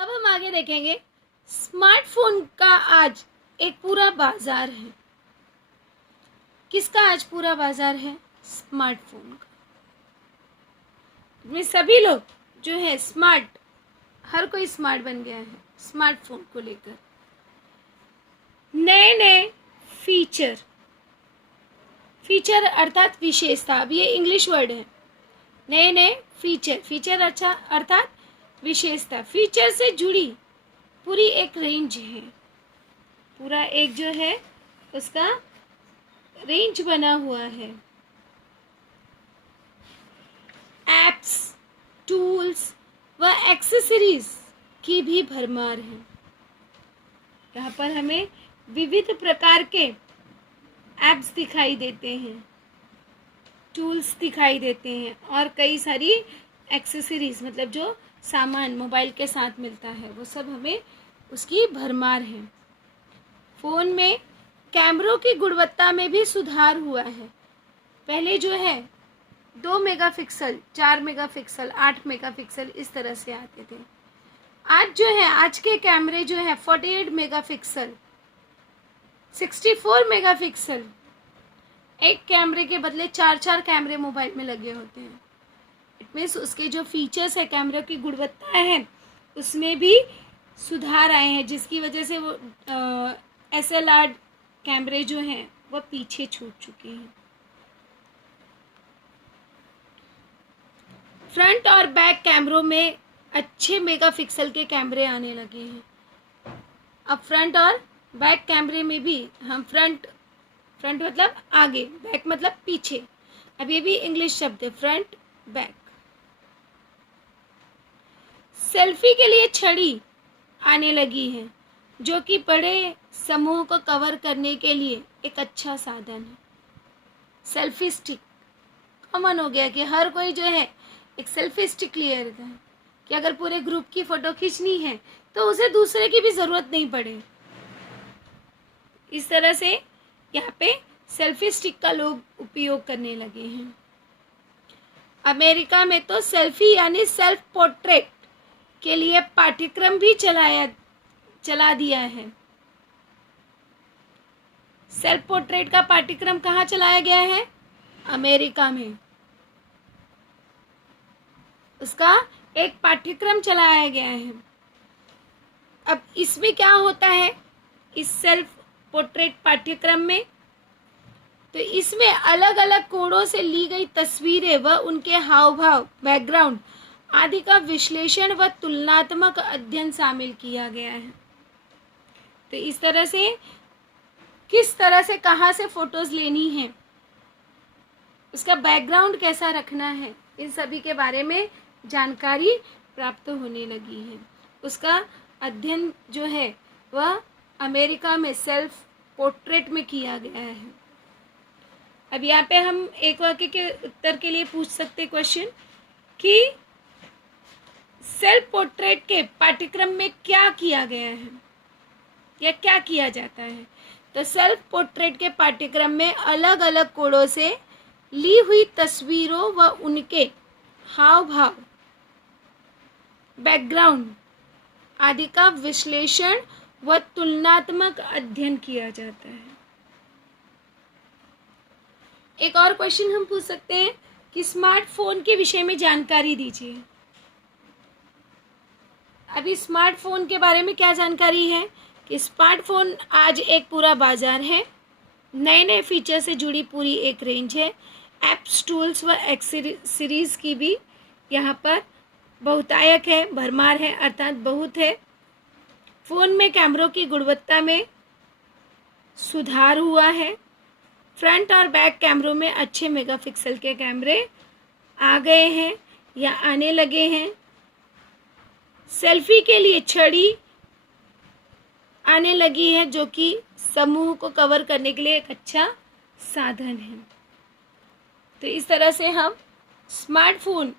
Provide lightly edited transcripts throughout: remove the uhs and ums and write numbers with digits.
अब हम आगे देखेंगे, स्मार्टफोन का आज एक पूरा बाजार है। किसका आज पूरा बाजार है? स्मार्टफोन का। में सभी लोग जो है स्मार्ट, हर कोई स्मार्ट बन गया है स्मार्टफोन को लेकर। नए नए फीचर, फीचर अर्थात विशेषता, अब ये इंग्लिश वर्ड है। नए नए फीचर, फीचर अच्छा अर्थात विशेषता, फीचर से जुड़ी पूरी एक रेंज है, पूरा एक जो है उसका रेंज बना हुआ है। एप्स, टूल्स व एक्सेसरीज की भी भरमार है। यहाँ पर हमें विविध प्रकार के एप्स दिखाई देते हैं, टूल्स दिखाई देते हैं और कई सारी एक्सेसरीज, मतलब जो सामान मोबाइल के साथ मिलता है वो सब हमें उसकी भरमार है। फ़ोन में कैमरों की गुणवत्ता में भी सुधार हुआ है। पहले जो है 2 मेगापिक्सल, 4 मेगापिक्सल, 8 मेगापिक्सल इस तरह से आते थे। आज जो है, आज के कैमरे जो है 48 मेगापिक्सल, 64 मेगापिक्सल, एक कैमरे के बदले 4 कैमरे मोबाइल में लगे होते हैं। इट मीन्स उसके जो फीचर्स है, कैमरे की गुणवत्ता है, उसमें भी सुधार आए हैं, जिसकी वजह से वो SLR कैमरे जो हैं वो पीछे छूट चुके हैं। फ्रंट और बैक कैमरों में अच्छे मेगापिक्सल के कैमरे आने लगे हैं। अब फ्रंट और बैक कैमरे में भी हम फ्रंट मतलब आगे, बैक मतलब पीछे। अब ये भी इंग्लिश शब्द है, फ्रंट बैक। सेल्फी के लिए छड़ी आने लगी है, जो कि बड़े समूह को कवर करने के लिए एक अच्छा साधन है। सेल्फी स्टिक कॉमन हो गया कि हर कोई जो है एक सेल्फी स्टिक लिए रहता है कि अगर पूरे ग्रुप की फ़ोटो खींचनी है तो उसे दूसरे की भी ज़रूरत नहीं पड़े। इस तरह से यहाँ पे सेल्फी स्टिक का लोग उपयोग करने लगे हैं। अमेरिका में तो सेल्फी यानी सेल्फ पोर्ट्रेट के लिए पाठ्यक्रम भी चला दिया है। सेल्फ पोर्ट्रेट का पाठ्यक्रम कहाँ चलाया गया है? अमेरिका में। उसका एक पाठ्यक्रम चलाया गया है। अब इसमें क्या होता है, इस सेल्फ पोर्ट्रेट पाठ्यक्रम में, तो इसमें अलग अलग कोणों से ली गई तस्वीरें व उनके हाव भाव, बैकग्राउंड आदि का विश्लेषण व तुलनात्मक अध्ययन शामिल किया गया है। तो इस तरह से किस तरह से कहाँ से फोटोज लेनी है, उसका बैकग्राउंड कैसा रखना है, इन सभी के बारे में जानकारी प्राप्त होने लगी है। उसका अध्ययन जो है वह अमेरिका में सेल्फ पोर्ट्रेट में किया गया है। अब यहाँ पे हम एक वाक्य के उत्तर के लिए पूछ सकते क्वेश्चन कि सेल्फ पोर्ट्रेट के पाठ्यक्रम में क्या किया गया है या क्या किया जाता है। तो सेल्फ पोर्ट्रेट के पाठ्यक्रम में अलग अलग कोणों से ली हुई तस्वीरों व उनके हाव भाव, बैकग्राउंड आदि का विश्लेषण व तुलनात्मक अध्ययन किया जाता है। एक और क्वेश्चन हम पूछ सकते हैं कि स्मार्टफोन के विषय में जानकारी दीजिए। अभी स्मार्टफोन के बारे में क्या जानकारी है कि स्मार्टफोन आज एक पूरा बाजार है। नए नए फीचर से जुड़ी पूरी एक रेंज है। एप्स, टूल्स व एक्सेसरीज की भी यहाँ पर बहुतायत है, भरमार है, अर्थात बहुत है। फ़ोन में कैमरों की गुणवत्ता में सुधार हुआ है। फ्रंट और बैक कैमरों में अच्छे मेगापिक्सल के कैमरे आ गए हैं या आने लगे हैं। सेल्फी के लिए छड़ी आने लगी है, जो कि समूह को कवर करने के लिए एक अच्छा साधन है। तो इस तरह से हम स्मार्टफोन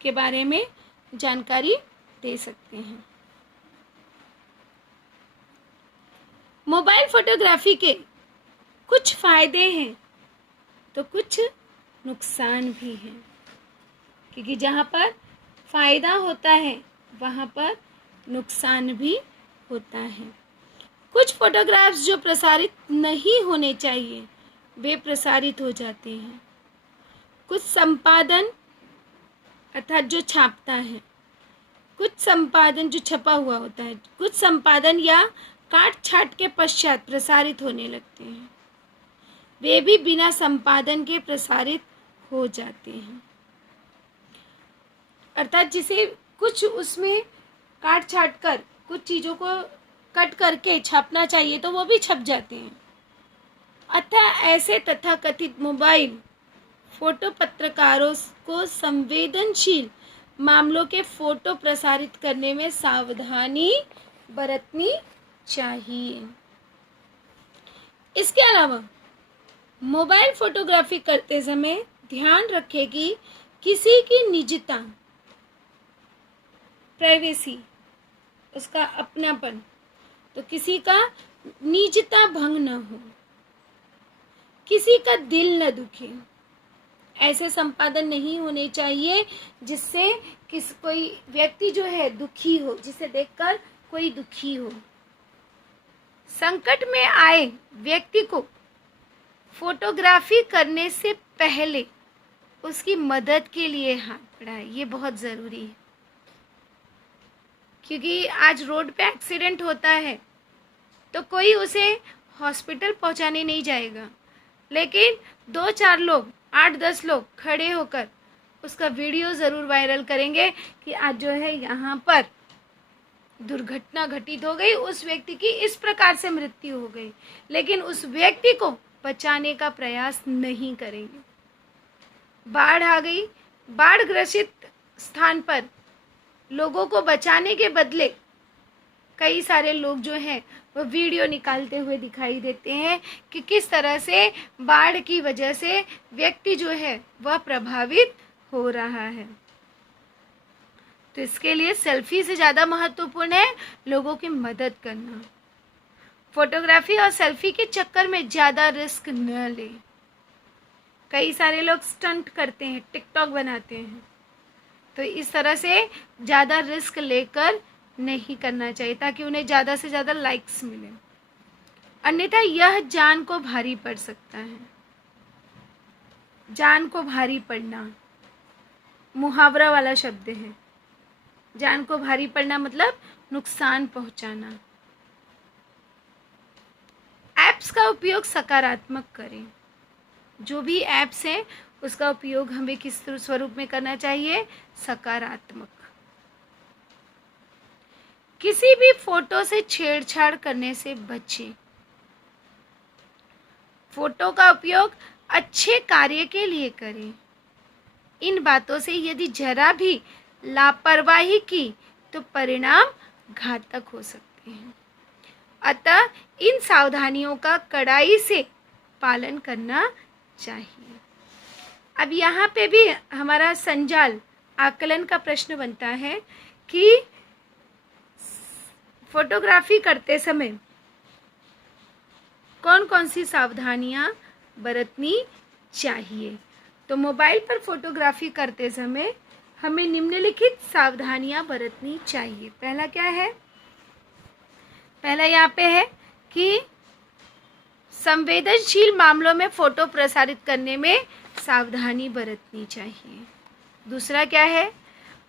के बारे में जानकारी दे सकते हैं। मोबाइल फोटोग्राफी के कुछ फ़ायदे हैं तो कुछ नुकसान भी हैं, क्योंकि जहाँ पर फ़ायदा होता है वहाँ पर नुकसान भी होता है। कुछ फोटोग्राफ्स जो प्रसारित नहीं होने चाहिए वे प्रसारित हो जाते हैं। कुछ संपादन अर्थात जो छापता है, कुछ संपादन जो छपा हुआ होता है, कुछ संपादन या काट छाट के पश्चात प्रसारित होने लगते हैं, वे भी बिना संपादन के प्रसारित हो जाते हैं। अर्थात जिसे कुछ उसमें काट छाट कर कुछ चीज़ों को कट करके छापना चाहिए तो वो भी छप जाते हैं। अतः ऐसे तथाकथित मोबाइल फोटो पत्रकारों को संवेदनशील मामलों के फोटो प्रसारित करने में सावधानी बरतनी चाहिए। इसके अलावा मोबाइल फोटोग्राफी करते समय ध्यान रखें कि किसी की निजता, प्राइवेसी, उसका अपनापन, तो किसी का निजता भंग न हो, किसी का दिल न दुखे। ऐसे संपादन नहीं होने चाहिए जिससे कोई व्यक्ति जो है दुखी हो, जिसे देखकर कोई दुखी हो। संकट में आए व्यक्ति को फोटोग्राफी करने से पहले उसकी मदद के लिए हाथ बढ़ाएं, ये बहुत ज़रूरी है। क्योंकि आज रोड पे एक्सीडेंट होता है तो कोई उसे हॉस्पिटल पहुंचाने नहीं जाएगा, लेकिन 2-4 लोग, 8-10 लोग खड़े होकर उसका वीडियो ज़रूर वायरल करेंगे कि आज जो है यहाँ पर दुर्घटना घटित हो गई, उस व्यक्ति की इस प्रकार से मृत्यु हो गई, लेकिन उस व्यक्ति को बचाने का प्रयास नहीं करेंगे। बाढ़ आ गई, बाढ़ ग्रसित स्थान पर लोगों को बचाने के बदले कई सारे लोग जो हैं वो वीडियो निकालते हुए दिखाई देते हैं कि किस तरह से बाढ़ की वजह से व्यक्ति जो है वह प्रभावित हो रहा है। तो इसके लिए सेल्फी से ज़्यादा महत्वपूर्ण है लोगों की मदद करना। फोटोग्राफी और सेल्फी के चक्कर में ज़्यादा रिस्क न ले। कई सारे लोग स्टंट करते हैं, टिकटॉक बनाते हैं, तो इस तरह से ज़्यादा रिस्क लेकर नहीं करना चाहिए ताकि उन्हें ज़्यादा से ज़्यादा लाइक्स मिले, अन्यथा यह जान को भारी पड़ सकता है। जान को भारी पड़ना मुहावरा वाला शब्द है। जान को भारी पड़ना मतलब नुकसान पहुंचाना। ऐप्स का उपयोग सकारात्मक करें। जो भी ऐप्स हैं उसका उपयोग हमें किस स्वरूप में करना चाहिए? सकारात्मक। किसी भी फोटो से छेड़छाड़ करने से बचें। फोटो का उपयोग अच्छे कार्य के लिए करें। इन बातों से यदि जरा भी लापरवाही की तो परिणाम घातक हो सकते हैं। अतः इन सावधानियों का कड़ाई से पालन करना चाहिए। अब यहाँ पे भी हमारा संजाल आकलन का प्रश्न बनता है कि फोटोग्राफी करते समय कौन कौन सी सावधानियां बरतनी चाहिए। तो मोबाइल पर फोटोग्राफी करते समय हमें निम्नलिखित सावधानियां बरतनी चाहिए। पहला क्या है? पहला यहाँ पे है कि संवेदनशील मामलों में फ़ोटो प्रसारित करने में सावधानी बरतनी चाहिए। दूसरा क्या है?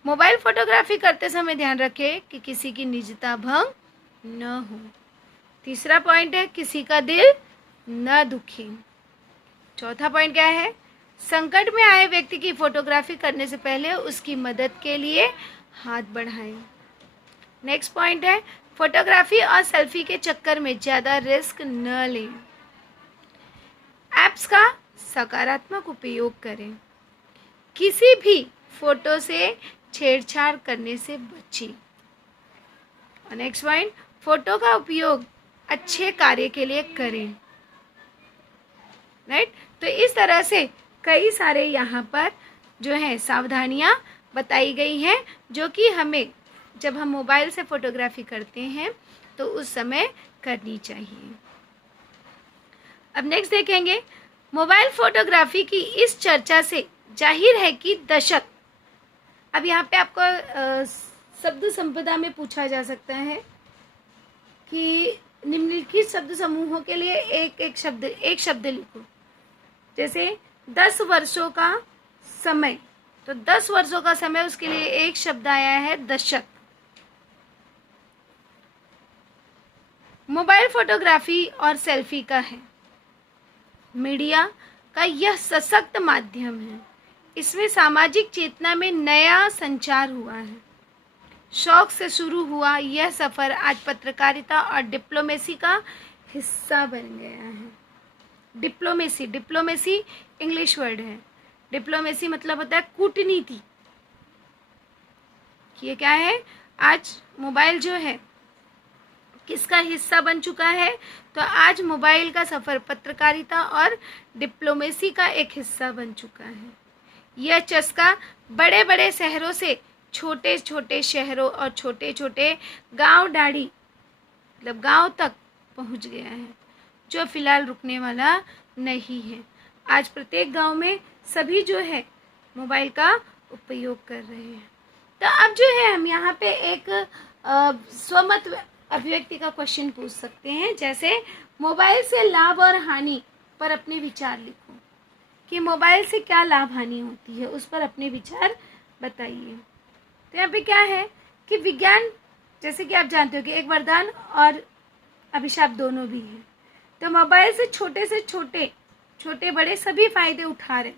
मोबाइल फोटोग्राफी करते समय ध्यान रखें कि किसी की निजता भंग न हो। तीसरा पॉइंट है किसी का दिल न दुखे। चौथा पॉइंट क्या है? संकट में आए व्यक्ति की फोटोग्राफी करने से पहले उसकी मदद के लिए हाथ बढ़ाएं। नेक्स्ट पॉइंट है फोटोग्राफी और सेल्फी के चक्कर में ज़्यादा रिस्क न लें। ऐप्स का सकारात्मक उपयोग करें। किसी भी फोटो से छेड़छाड़ करने से बचें। और नेक्स्ट पॉइंट, फोटो का उपयोग अच्छे कार्य के लिए करें। राइट? तो इस तरह से कई सारे यहाँ पर जो है सावधानियाँ बताई गई हैं जो कि हमें जब हम मोबाइल से फोटोग्राफी करते हैं तो उस समय करनी चाहिए। अब नेक्स्ट देखेंगे मोबाइल फोटोग्राफी की इस चर्चा से जाहिर है कि दशक, अब यहाँ पे आपको शब्द संपदा में पूछा जा सकता है कि निम्नलिखित शब्द समूहों के लिए एक शब्द लिखो। जैसे 10 वर्षों का समय, तो 10 वर्षों का समय, उसके लिए एक शब्द आया है दशक। मोबाइल फोटोग्राफी और सेल्फी का है। मीडिया का यह सशक्त माध्यम है, इसमें सामाजिक चेतना में नया संचार हुआ है। शौक से शुरू हुआ यह सफ़र आज पत्रकारिता और डिप्लोमेसी का हिस्सा बन गया है। डिप्लोमेसी इंग्लिश वर्ड है। डिप्लोमेसी मतलब होता है कूटनीति। ये क्या है? आज मोबाइल जो है किसका हिस्सा बन चुका है? तो आज मोबाइल का सफ़र पत्रकारिता और डिप्लोमेसी का एक हिस्सा बन चुका है। यह चस्का बड़े बड़े शहरों से छोटे छोटे शहरों और छोटे छोटे गांव डाड़ी मतलब गांव तक पहुंच गया है, जो फिलहाल रुकने वाला नहीं है। आज प्रत्येक गांव में सभी जो है मोबाइल का उपयोग कर रहे हैं। तो अब जो है हम यहाँ पे एक स्वमत अभिव्यक्ति का क्वेश्चन पूछ सकते हैं। जैसे मोबाइल से लाभ और हानि पर अपने विचार लिखो, कि मोबाइल से क्या लाभ हानि होती है, उस पर अपने विचार बताइए। तो यहाँ पे क्या है कि विज्ञान, जैसे कि आप जानते हो कि एक वरदान और अभिशाप दोनों भी है। तो मोबाइल से छोटे बड़े सभी फायदे उठा रहे।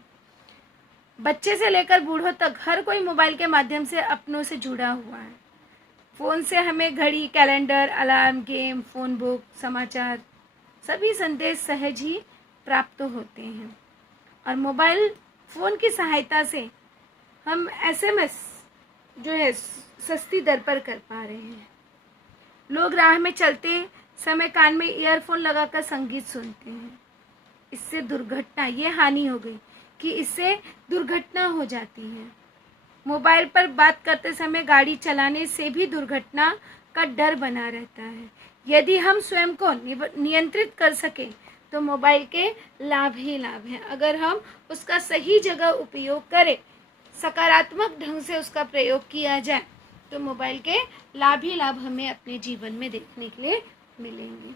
बच्चे से लेकर बूढ़ों तक हर कोई मोबाइल के माध्यम से अपनों से जुड़ा हुआ है। फ़ोन से हमें घड़ी, calendar, alarm, game, phone book, समाचार, सभी संदेश सहज ही प्राप्त होते हैं। और मोबाइल फ़ोन की सहायता से हम SMS जो है सस्ती दर पर कर पा रहे हैं। लोग राह में चलते समय कान में ईयरफोन लगाकर संगीत सुनते हैं। इससे दुर्घटना, ये हानि हो गई कि इससे दुर्घटना हो जाती है। मोबाइल पर बात करते समय गाड़ी चलाने से भी दुर्घटना का डर बना रहता है। यदि हम स्वयं को नियंत्रित कर सकें तो मोबाइल के लाभ ही लाभ हैं। अगर हम उसका सही जगह उपयोग करें, सकारात्मक ढंग से उसका प्रयोग किया जाए, तो मोबाइल के लाभ ही लाभ हमें अपने जीवन में देखने के लिए मिलेंगे।